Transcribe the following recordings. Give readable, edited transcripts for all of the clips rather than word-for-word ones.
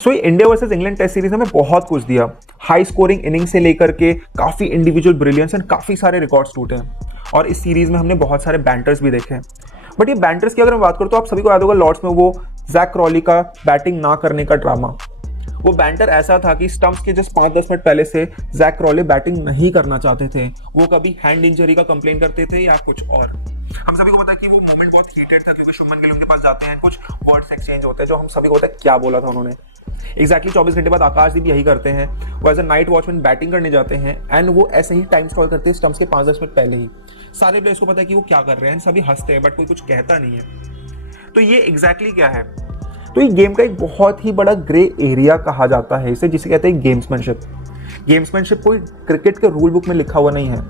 India versus England test series हमें बहुत कुछ दिया। हाई स्कोरिंग इनिंग से लेकर के काफ़ी इंडिविजुअल ब्रिलियंस एंड काफ़ी सारे रिकॉर्ड्स टूटे हैं और इस सीरीज में हमने बहुत सारे बैंटर्स भी देखे हैं। बट ये बैंटर्स की अगर मैं बात करूँ तो आप सभी को याद होगा लॉर्ड्स में वो जैक क्रॉली का बैटिंग ना करने का ड्रामा। वो बैंटर ऐसा था कि स्टंप्स के जस्ट 5-10 मिनट पहले से जैक क्रॉली बैटिंग नहीं करना चाहते थे। वो कभी हैंड इंजरी का कंप्लेन करते थे या कुछ और। हम सभी को पता है कि वो मोमेंट बहुत हीटेड था क्योंकि शुभमन गिल उनके पास जाते हैं, कुछ वर्ड्स एक्सचेंज होते हैं जो हम सभी को पता है क्या बोला था उन्होंने। एग्जैक्टली 24 घंटे बाद आकाशदीप यही करते हैं। वो as a night watchman batting करने जाते हैं एंड वो ऐसे ही टाइम स्टॉल करते हैं स्टंप्स के 5-10 मिनट पहले ही। सारे प्लेयर्स को पता है कि वो क्या कर रहे हैं, सभी हंसते हैं बट कोई कुछ कहता नहीं है। तो ये एग्जैक्टली क्या है? तो ये गेम का एक बहुत ही बड़ा ग्रे एरिया कहा जाता है इसे, जिसे कहते हैं गेम्समैनशिप। गेम्समैनशिप कोई क्रिकेट के रूल बुक में लिखा हुआ नहीं है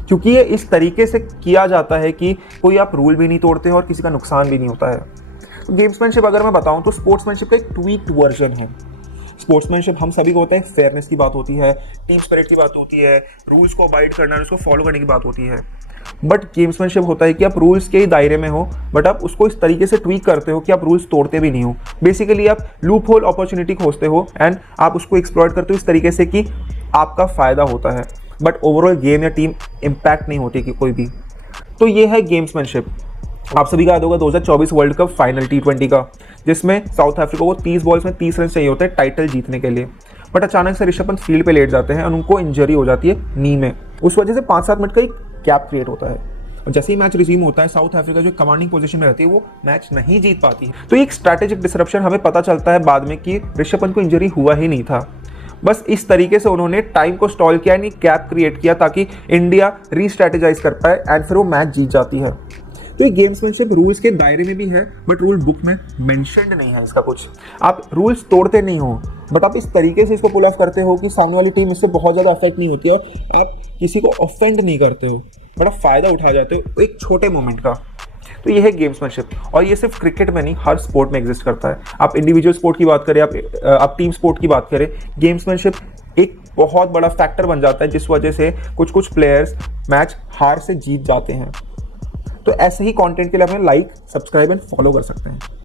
क्योंकि ये इस तरीके से किया जाता है कि कोई आप रूल भी नहीं तोड़ते और किसी का नुकसान भी नहीं होता है। तो गेम्समैनशिप अगर मैं बताऊं तो स्पोर्ट्समैनशिप का एक ट्वीक्ड वर्जन है। स्पोर्ट्समैनशिप हम सभी को होता है, फेयरनेस की बात होती है, टीम स्पिरिट की बात होती है, रूल्स को अबाइड करना है, उसको फॉलो करने की बात होती है। बट गेम्समैनशिप होता है कि आप रूल्स के ही दायरे में हो बट आप उसको इस तरीके से ट्वीक करते हो कि आप रूल्स तोड़ते भी नहीं हो। बेसिकली आप लूप होल अपॉर्चुनिटी खोजते हो एंड आप उसको एक्सप्लॉइट करते हो इस तरीके से कि आपका फायदा होता है बट ओवरऑल गेम या टीम इम्पैक्ट नहीं होती कि कोई भी। तो ये है गेम्समैनशिप। आप सभी का याद होगा 2024 वर्ल्ड कप फाइनल T20 का, जिसमें साउथ अफ्रीका को 30 बॉल्स में 30 रन चाहिए होते हैं टाइटल जीतने के लिए। बट अचानक से ऋषभ पंत फील्ड पे लेट जाते हैं और उनको इंजरी हो जाती है नी में। उस वजह से 5-7 मिनट का एक गैप क्रिएट होता है और जैसे ही मैच रिज्यूम होता है साउथ अफ्रीका जो कमांडिंग पोजीशन में रहती है वो मैच नहीं जीत पाती है। तो एक स्ट्रैटेजिक डिसरप्शन हमें पता चलता है बाद में कि ऋषभ पंत को इंजरी हुआ ही नहीं था। बस इस तरीके से उन्होंने टाइम को स्टॉल किया, यानी गैप क्रिएट किया ताकि इंडिया रीस्ट्रैटेजाइज कर पाए एंड फिर वो मैच जीत जाती है। तो ये गेम्समैनशिप रूल्स के दायरे में भी है बट रूल बुक में मेंशन्ड नहीं है इसका कुछ। आप रूल्स तोड़ते नहीं हो बट आप इस तरीके से इसको पुल ऑफ करते हो कि सामने वाली टीम इससे बहुत ज़्यादा अफेक्ट नहीं होती और आप किसी को ऑफेंड नहीं करते हो बट आप फ़ायदा उठा जाते हो एक छोटे मोमेंट का। तो ये है गेम्समैनशिप और ये सिर्फ क्रिकेट में नहीं हर स्पोर्ट में एग्जिस्ट करता है। आप इंडिविजुअल स्पोर्ट की बात करें, आप टीम स्पोर्ट की बात करें, गेम्समैनशिप एक बहुत बड़ा फैक्टर बन जाता है जिस वजह से कुछ प्लेयर्स मैच हार से जीत जाते हैं। तो ऐसे ही कंटेंट के लिए अपने लाइक, सब्सक्राइब एंड फॉलो कर सकते हैं।